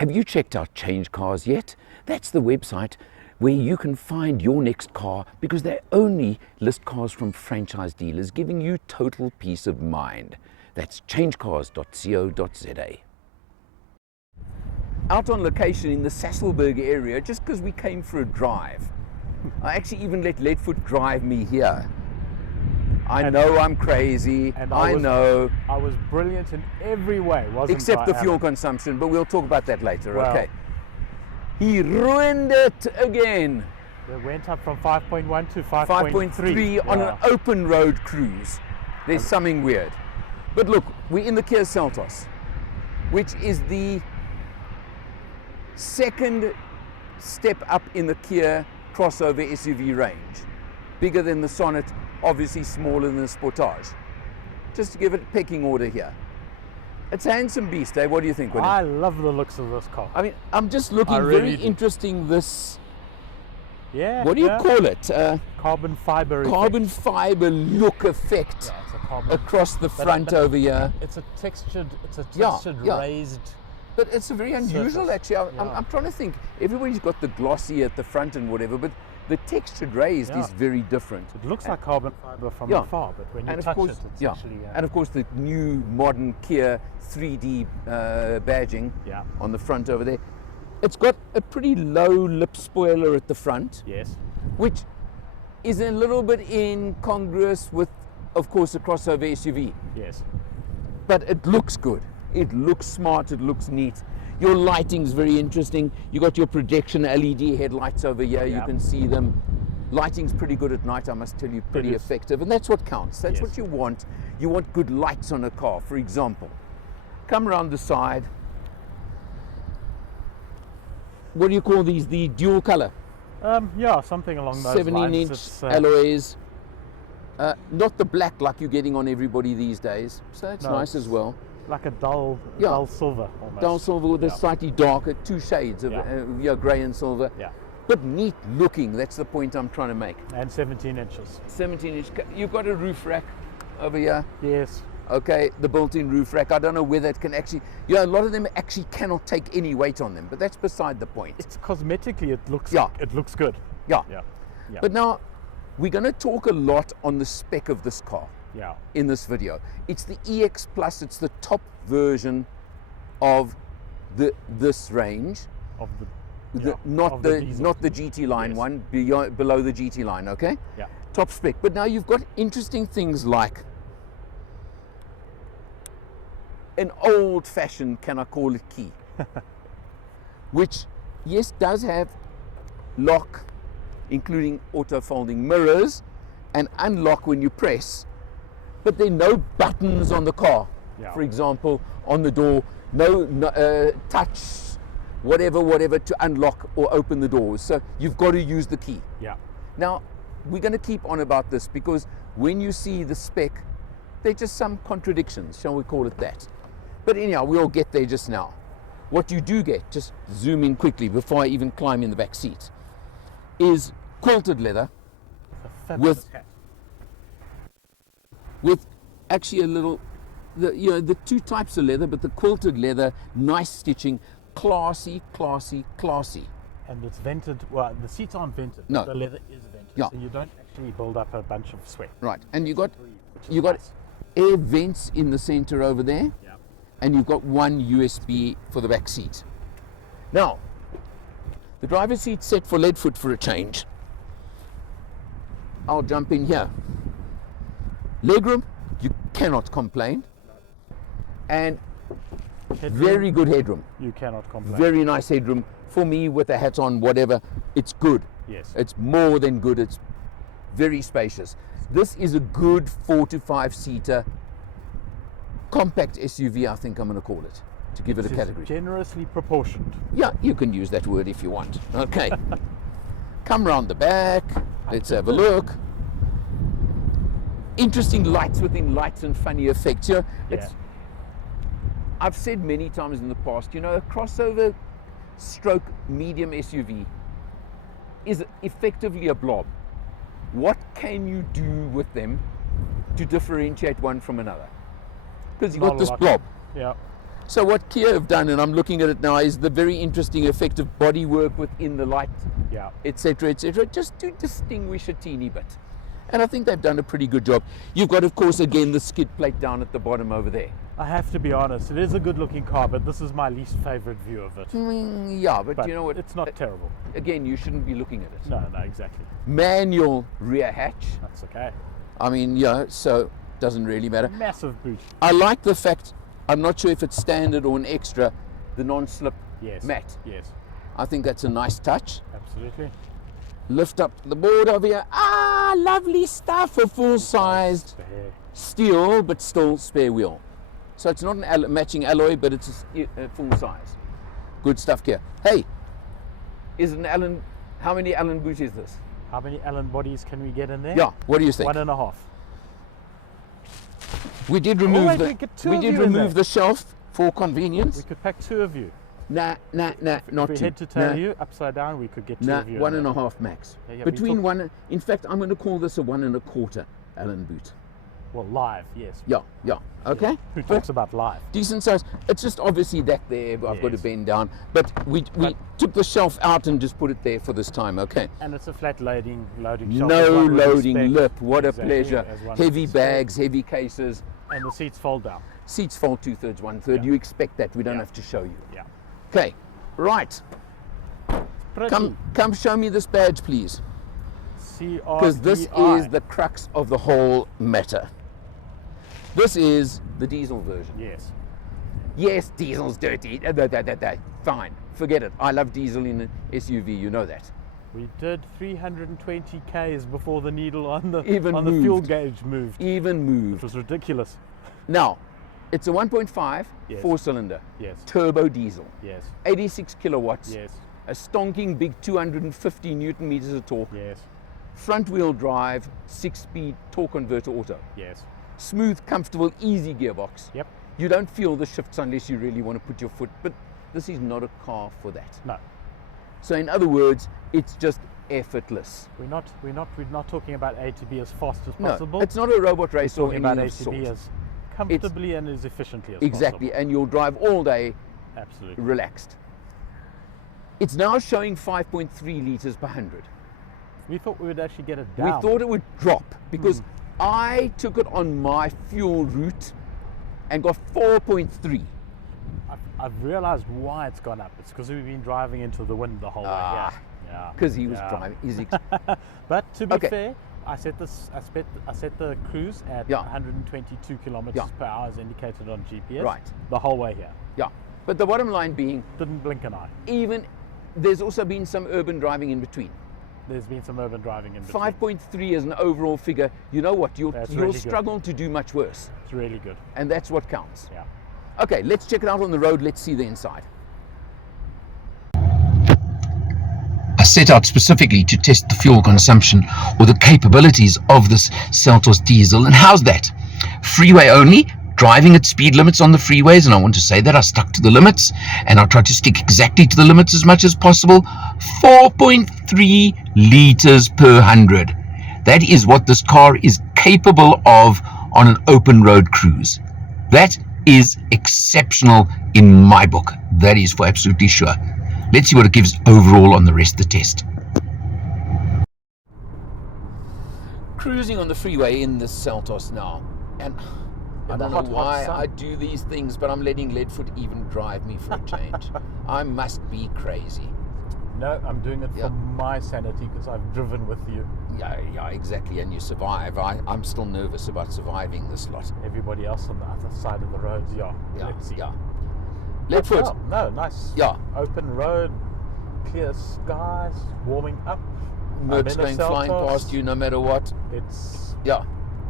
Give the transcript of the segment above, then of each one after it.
Have you checked out Change Cars yet? That's the website where you can find your next car, because they only list cars from franchise dealers, giving you total peace of mind. That's changecars.co.za. Out on location in the Sasolburg area, just because we came for a drive. I actually even let Leadfoot drive me here. I know I'm crazy, And I know. I was brilliant in every way, wasn't I? Except the fuel Alan? consumption, but we'll talk about that later, Well, okay. He ruined it again. It went up from 5.1 to 5.3 on an open road cruise. There's something weird. But look, we're in the Kia Seltos, which is the second step up in the Kia crossover SUV range. Bigger than the Sonnet, obviously smaller than the Sportage. Just to give it a pecking order here. It's a handsome beast, eh? What do you think, William? I love the looks of this car. I mean, I'm just looking really very do. interesting, this, Yeah. what do you call it? Carbon fiber Carbon effect. fiber look effect Yeah, it's a carbon. across the front over here. It's a textured Yeah. raised. But it's a very unusual, surface. actually. Yeah. I'm trying to think. Everybody's got the glossy at the front and whatever, but the textured raised Yeah. is very different. It looks like carbon fiber from Yeah. afar, but when you And of touch course, it, it's yeah. actually. And of course, the new modern Kia 3D badging Yeah. on the front over there. It's got a pretty low lip spoiler at the front, Yes. which is a little bit incongruous with, of course, a crossover SUV. Yes. But it looks good. It looks smart. It looks neat. Your lighting's very interesting. You got your projection LED headlights over here. You Yeah. can see them. Lighting's pretty good at night, I must tell you, pretty It is. effective. And that's what counts. That's Yes. what you want. You want good lights on a car, for example. Come around the side. What do you call these? The dual color. Yeah, something along those 17-inch lines. It's, alloys. Not the black like you're getting on everybody these days. So that's No, nice as well. like a dull silver almost. Dull silver with a Yeah. slightly darker, two shades of Yeah. grey and silver. Yeah. But neat looking, that's the point I'm trying to make. And 17 inches. 17-inch, you've got a roof rack over here. Yes. Okay, the built-in roof rack. I don't know whether it can actually, a lot of them actually cannot take any weight on them, but that's beside the point. It's cosmetically, it looks good. Yeah. Yeah. Yeah. But now, we're going to talk a lot on the spec of this car Yeah. in this video. It's the EX Plus, it's the top version of this range. Of the Not of the diesel. not the GT line Yes. one, below the GT line, okay? Yeah. Top spec. But now you've got interesting things like an old-fashioned, can I call it, key, which, yes, does have lock, including auto-folding mirrors, and unlock when you press, but there are no buttons on the car. Yeah. For example, on the door, no touch, whatever to unlock or open the doors. So you've got to use the key. Yeah. Now, we're going to keep on about this because when you see the spec, there are just some contradictions, shall we call it that. But anyhow, we'll get there just now. What you do get, just zoom in quickly before I even climb in the back seat, is quilted leather A fabulous hat. with actually a little, the two types of leather, but the quilted leather, nice stitching, classy. And it's vented. Well, the seats aren't vented. No. The leather is vented. Yeah. So you don't actually build up a bunch of sweat. Right, and you got nice. air vents in the center over there. Yeah. And you've got one USB for the back seat. Now, the driver's seat's set for Leadfoot for a change. I'll jump in here. Legroom, you cannot complain. And Headroom, very good headroom. You cannot complain. Very nice headroom. For me, with the hat on, whatever, it's good. Yes. It's more than good. It's very spacious. This is a good 4 to 5 seater compact SUV, I think I'm going to call it, to give it a This is category. generously proportioned. Yeah, you can use that word if you want. Okay. Come round the back. Let's have a look. Interesting lights within lights and funny effects. You know, I've said many times in the past, a crossover stroke medium SUV is effectively a blob. What can you do with them to differentiate one from another? Because you've got this blob. Yeah. So what Kia have done, and I'm looking at it now, is the very interesting effect of bodywork within the light, Yeah. etc., just to distinguish a teeny bit. And I think they've done a pretty good job. You've got, of course, again, the skid plate down at the bottom over there. I have to be honest, it is a good looking car, but this is my least favorite view of it. Yeah, but you know what? It's not terrible. Again, you shouldn't be looking at it. No, exactly. Manual rear hatch. That's okay. I mean, yeah, so doesn't really matter. Massive boot. I like the fact, I'm not sure if it's standard or an extra, the non-slip Yes. mat. Yes. I think that's a nice touch. Absolutely. Lift up the board over here. Ah, lovely stuff. A full-sized Spare. steel, but still spare wheel. So it's not an matching alloy, but it's a full size. Good stuff here. Hey, is an Allen? How many Allen boot is this? How many Allen bodies can we get in there? Yeah. What do you think? 1.5. We did remove wait, we get two of you in there. the shelf for convenience. We could pack 2 of you. Nah, not If we two. head to tail you upside down, we could get 2 Nah, of you. 1.5 max. Yeah, we Between talk- one. In fact, I'm going to call this a 1.25 Allen boot. Well, live, yes. Yeah. Okay. Who talks about live? Decent size. It's just obviously that there. I've got to Yes. bend down, but we took the shelf out and just put it there for this time. Okay. And it's a flat loading shelf. as No one would loading expect. lip. What Exactly, a pleasure. as one would Heavy expect. bags, heavy cases. And the seats fold down. Seats fold 2/3, 1/3. Yeah. You expect that. We don't Yeah. have to show you. Yeah. Okay. Right. Pretty. Come show me this badge, please. Because this CRDI. is the crux of the whole matter. This is the diesel version. Yes. Yes, diesel's dirty. Fine. Forget it. I love diesel in an SUV. You know that. We did 320 Ks before the needle on the Even on the fuel moved. gauge moved. Even It moved. was ridiculous. Now, it's a 1.5 Yes. 4-cylinder Yes. turbo diesel. Yes. 86 kilowatts. Yes. A stonking big 250 newton meters of torque. Yes. Front wheel drive, 6-speed torque converter auto. Yes. Smooth, comfortable, easy gearbox. Yep. You don't feel the shifts unless you really want to put your foot, but this is not a car for that. No. So in other words, it's just effortless. We're not talking about A to B as fast as No, possible. it's not a robot race We're or talking anything about A of to sort. B as comfortably and as efficiently as Exactly, possible. and you'll drive all day Absolutely. relaxed. It's now showing 5.3 liters per 100. We thought we would actually get it down. We thought it would drop because I took it on my fuel route and got 4.3. I've realized why it's gone up. It's because we've been driving into the wind the whole way. Yeah. Yeah. Because he was Yeah. driving. But to be Okay. fair, I set the cruise at Yeah. 122 kilometers Yeah. per hour as indicated on GPS. Right. The whole way here. Yeah, but the bottom line being, Didn't blink an eye. even there's also been some urban driving in between. There's been some urban driving in between. 5.3 is an overall figure. You know what? You'll That's really good. struggle to do much worse, It's really good. and that's what counts. Yeah. Okay, let's check it out on the road. Let's see the inside. I set out specifically to test the fuel consumption or the capabilities of this Seltos diesel. And how's that? Freeway only, driving at speed limits on the freeways. And I want to say that I stuck to the limits and I tried to stick exactly to the limits as much as possible. 4.3 liters per 100. That is what this car is capable of on an open road cruise. That is exceptional in my book. That is for absolutely sure. Let's see what it gives overall on the rest of the test. Cruising on the freeway in this Seltos now, and I don't know hot, hot why sun. I do these things, but I'm letting Leadfoot even drive me for a change. I must be crazy. No, I'm doing it Yeah. for my sanity because I've driven with you. Yeah, exactly, and you survive. I'm still nervous about surviving this lot. Everybody else on the other side of the roads, yeah. Yeah, Let's see. yeah. Leadfoot, Oh, no, nice. Yeah. Open road, clear skies, warming up. Mercs I'm in a going flying Seltos. past you no matter what. It's Yeah,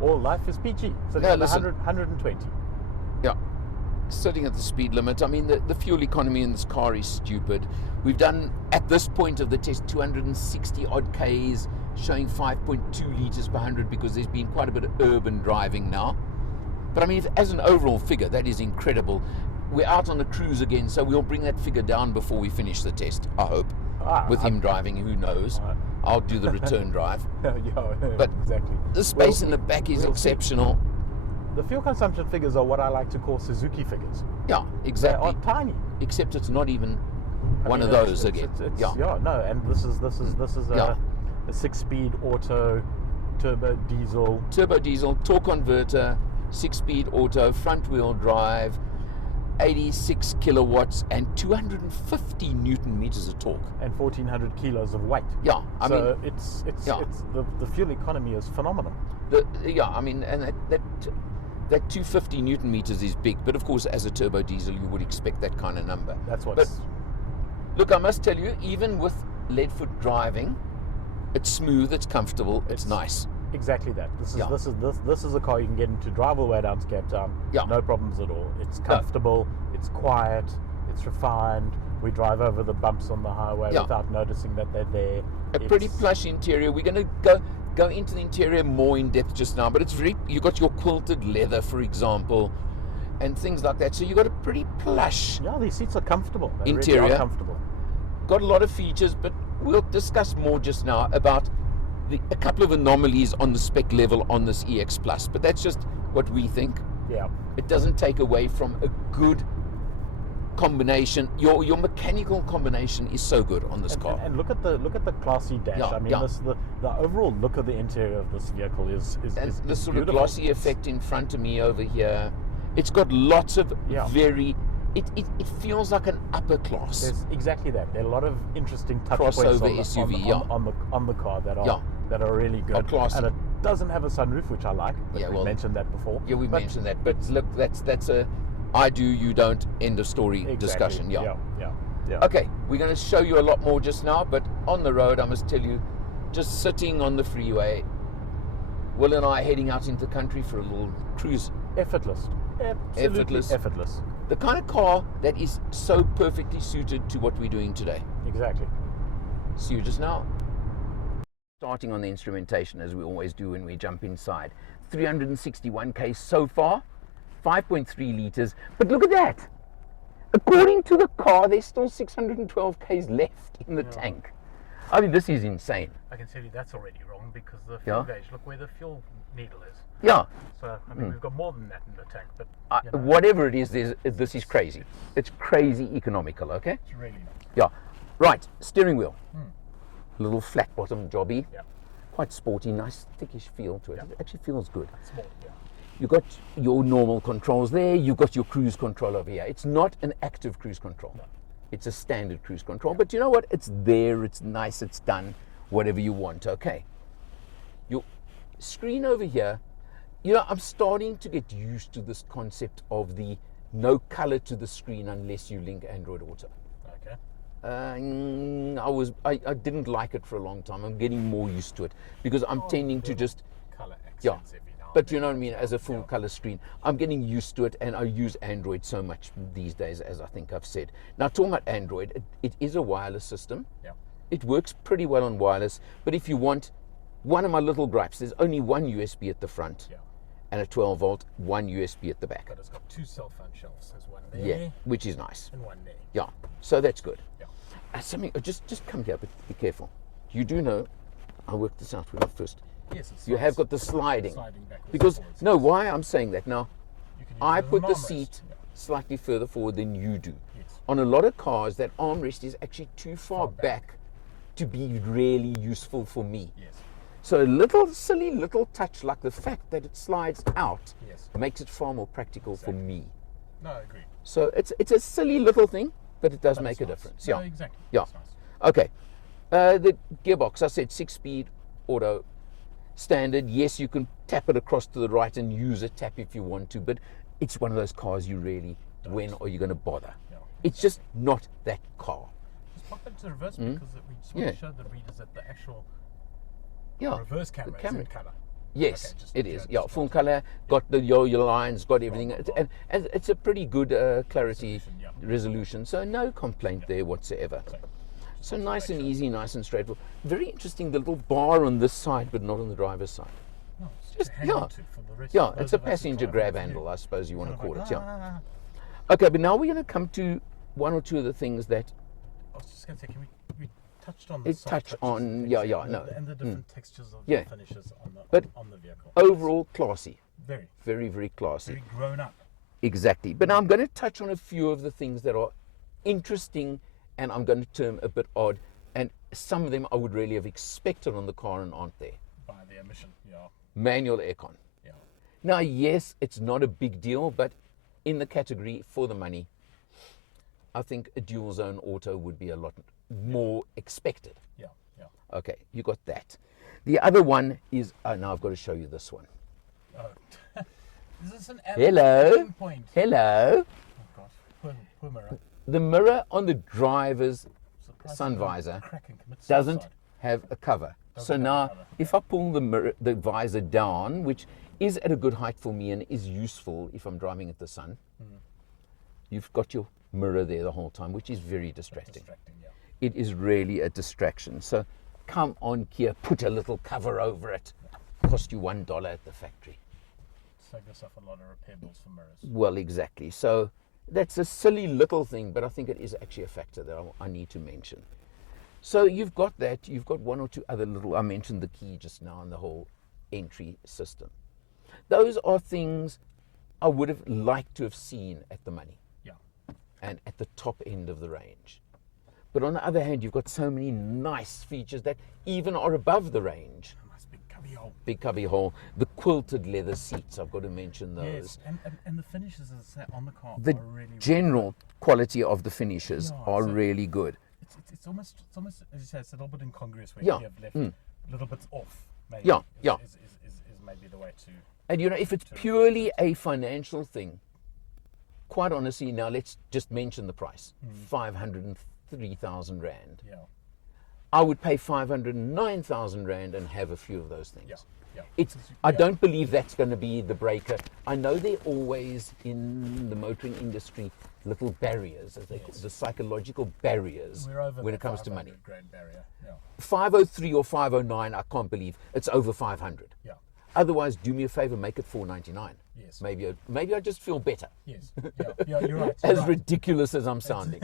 all life is peachy. So Yeah, yeah, listen. 120. yeah. Sitting at the speed limit. I mean, the fuel economy in this car is stupid. We've done, at this point of the test, 260 odd Ks, showing 5.2 liters per 100 because there's been quite a bit of urban driving now. But I mean, as an overall figure, that is incredible. We're out on a cruise again, so we'll bring that figure down before we finish the test, I hope. With him driving, who knows? I'll do the return drive. Yeah, But exactly. The space Well, in the back is we'll see. exceptional. The fuel consumption figures are what I like to call Suzuki figures. Yeah, They exactly. are tiny. Except it's not even one of it's- those it's- again. it's- Yeah. no, and this is Yeah. a 6-speed auto turbo diesel. Turbo diesel, torque converter, 6-speed auto, front wheel drive, 86 kilowatts and 250 newton meters of torque. And 1,400 kilos of weight. Yeah, I mean, so it's yeah. the fuel economy is phenomenal. and that 250 newton meters is big, but of course, as a turbo diesel, you would expect that kind of number. That's what. But look, I must tell you, even with lead foot driving, it's smooth, it's comfortable, it's nice. Exactly that. This Yeah. is a car you can get into, drive all the way down to Cape Town. Yeah. No problems at all. It's comfortable. It's quiet. It's refined. We drive over the bumps on the highway Yeah. without noticing that they're there. A pretty plush interior. We're going to go into the interior more in depth just now, but it's very. You got your quilted leather, for example, and things like that. So you got a pretty plush. Yeah, these seats are comfortable. They really Interior. are comfortable. Got a lot of features, but we'll discuss more just now about a couple of anomalies on the spec level on this EX Plus. But that's just what we think. Yeah. It doesn't take away from a good combination. Your mechanical combination is so good on this car. And look at the classy dash. Yeah, I mean, yeah. the overall look of the interior of this vehicle is And is this sort of beautiful. glossy effect in front of me over here. It's got lots of Yeah. very. It feels like an upper class. There's exactly that. There are a lot of interesting touch points Crossover SUV, on the car that are Yeah. that are really good. classy. And it doesn't have a sunroof, which I like. But Yeah, we well, mentioned that before. Yeah, we But mentioned that. But look, that's a I do, you don't, end of story exactly. discussion. Yeah. Yeah. Okay, we're going to show you a lot more just now, but on the road, I must tell you, just sitting on the freeway, Will and I are heading out into the country for a little cruise. Effortless. Absolutely effortless. The kind of car that is so perfectly suited to what we're doing today. Exactly. See you just now. Starting on the instrumentation, as we always do when we jump inside. 361k so far, 5.3 litres. But look at that. According to the car, there's still 612k's left in the tank. I mean, this is insane. I can tell you that's already wrong because the fuel gauge, look where the fuel needle is. Yeah. So, I mean, we've got more than that in the tank, but Whatever it is, this is crazy. It's crazy economical, okay? it's really not. Yeah. Right, steering wheel. Little flat bottom jobby. Yeah. Quite sporty, nice thickish feel to it. It actually feels good. Small, yeah. You've got your normal controls there. You've got your cruise control over here. It's not an active cruise control. No. It's a standard cruise control. But you know what? It's there. It's nice. It's done. Whatever you want. Okay. Your screen over here. You know, I'm starting to get used to this concept of the no color to the screen unless you link Android Auto. Okay. I didn't like it for a long time. I'm getting more used to it because I'm tending to just Color accents Yeah. every now and But then. you know what I mean, as a full color screen. I'm getting used to it, and I use Android so much these days, as I think I've said. Now, talking about Android, it is a wireless system. Yeah. It works pretty well on wireless, but if you want, one of my little gripes, there's only one USB at the front Yeah. and a 12 volt, one USB at the back. But it's got two cell phone shelves. There's one there Yeah, which is nice. and one there. Yeah, so that's good. Yeah. Something, just come here, but be careful. You do know, I worked this out when I first. Yes, it's You have got the sliding. sliding backwards Because, and forwards. no, why I'm saying that now, You can use I it as put an the armrest. seat Yeah. slightly further forward than you do. Yes. On a lot of cars, that armrest is actually too far Far back back. to be really useful for me. Yes. So a little silly little touch like the fact that it slides out Yes. makes it far more practical for me. No, I agree. So it's a silly little thing, but it does But make it's a nice. difference. No, Yeah. exactly. Yeah. It's nice. Okay. The gearbox, I said 6-speed auto standard. Yes, you can tap it across to the right and use a tap if you want to, but it's one of those cars you really, when are you going to bother? Yeah. It's just not that car. Just pop it to reverse because we just want Yeah. to show the readers that the actual Yeah. reverse camera, camera. is in color. Yes, Okay, just it to is. show Yeah, this full one. color, got the your lines, got everything, blah, blah. and it's a pretty good clarity Resolution, yeah. resolution. So no complaint there whatsoever. So nice and easy, nice and straightforward. Very interesting, the little bar on this side, but not on the driver's side. No, it's just Just- to hang yeah. on to for the rest Yeah, of it's those a of us who passenger drive grab with handle, you. I suppose you want to Kind call of it. like, Yeah. ah. Okay, but now we're going to come to one or two of the things that I was just going to say, can we touched on the It soft touched touches on- and things yeah, and yeah, the- no. and the different textures of Yeah. the finishes on the But on the vehicle. overall classy. Very. Very, very classy. Very grown up. Exactly. But now I'm going to touch on a few of the things that are interesting and I'm going to term a bit odd. And some of them I would really have expected on the car and aren't there. By the emission, yeah. Manual aircon. Yeah. Now, yes, it's not a big deal, but in the category for the money, I think a dual zone auto would be a lot more expected. Yeah, yeah. Okay, you got that. The other one is, now I've got to show you this one. Oh. Is this an Hello. point? Hello. Oh gosh, poor mirror. The mirror on the driver's Surprisingly sun visor cracking commits doesn't suicide. have a cover. Doesn't So have a now, cover. if I pull the visor down, which is at a good height for me and is useful if I'm driving at the sun, you've got your mirror there the whole time, which is very distracting. Yeah. It is really a distraction. So come on, Kia, put a little cover over it. Cost you $1 at the factory. Save yourself a lot of repair bills for mirrors. Well, exactly. So that's a silly little thing, but I think it is actually a factor that I need to mention. So you've got that. You've got one or two other little, I mentioned the key just now and the whole entry system. Those are things I would have liked to have seen at the money. Yeah. And at the top end of the range. But on the other hand, you've got so many nice features that even are above the range. Nice big cubby hole. Big cubby hole, the quilted leather seats, I've got to mention those. Yes, and the finishes, as I say, on the car The are really general quality of the finishes Yeah, are so- really good. It's almost, as you say, it's a little bit incongruous where Yeah, you have left little bits off. Maybe, Yeah, is, yeah. Is maybe the way to. And you know, if it's purely a financial thing, quite honestly, now let's just mention the price, 503,000 Rand. Yeah. I would pay 509,000 Rand and have a few of those things. Yeah. Yeah. It's, I don't believe that's going to be the breaker. I know there are always in the motoring industry little barriers, as they call the psychological barriers We're over when the it comes to money. 500 grand barrier. Yeah. 503 or 509, I can't believe it's over 500. Yeah. Otherwise, do me a favor, make it 499. Yes. Maybe I just feel better. Yes. Yeah, you're right. As right. ridiculous as I'm sounding.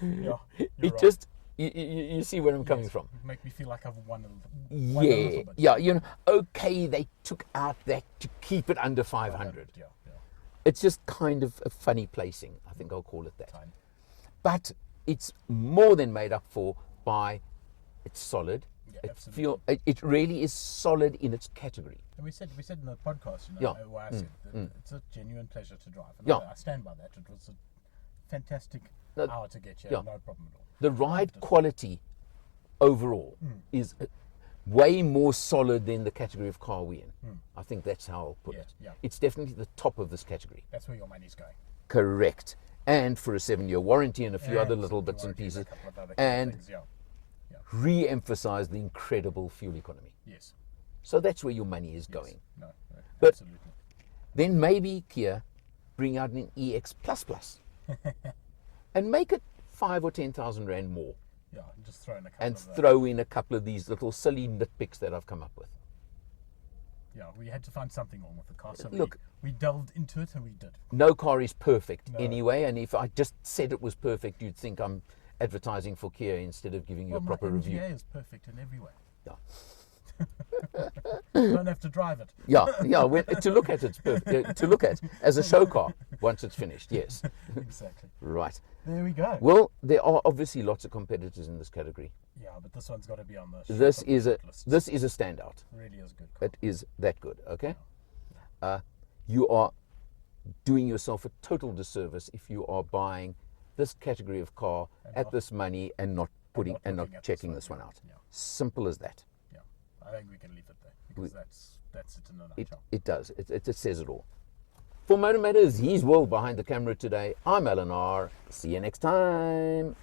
Yeah, It right. just, you see where I'm coming from. Make me feel like I've won a Yeah, little bit. yeah, you know, okay, they took out that to keep it under 500. Yeah. It's just kind of a funny placing, I think I'll call it that. Fine. But it's more than made up for by it's solid. Yeah, absolutely. It really is solid in its category. And we said in the podcast, you know, Yeah. why I said that it's a genuine pleasure to drive. And Yeah. I stand by that. It was a fantastic No, hour to get here, yeah. no problem at all. The ride Loved it. quality overall is way more solid than the category of car we're in. I think that's how I'll put Yeah, it. yeah. It's definitely the top of this category. That's where your money's going. Correct. And for a 7-year warranty and a few other And little some bits and warranties, a pieces. couple of other And things, yeah. re-emphasize the incredible fuel economy. Yes. So that's where your money is going. No, But- absolutely. Then maybe Kia bring out an EX and make it 5 or 10,000 Rand more. Yeah, and just throw in a couple And of throw in a couple of these little silly nitpicks that I've come up with. yeah, we had to find something wrong with the car, so Look. we delved into it and we did. No car is perfect No. anyway, and if I just said it was perfect, you'd think I'm advertising for Kia instead of giving you a proper my review. MGA is perfect in every way. Yeah. You don't have to drive it. Yeah, to look at it's perfect. To look at as a show car once it's finished, yes. Exactly. Right. There we go. Well, there are obviously lots of competitors in this category. Yeah, but this one's got to be on the This short is a list. this is a standout. Really is good. Car. It is that good, okay? You are doing yourself a total disservice if you are buying this category of car And at not- this money and not putting and not looking at checking this one out. Yeah, Simple as that. yeah. I think we can leave it there because that's it in a It, nutshell. it does. It says it all. For Motor Matters, he's Will behind the camera today. I'm Alan R. See you next time.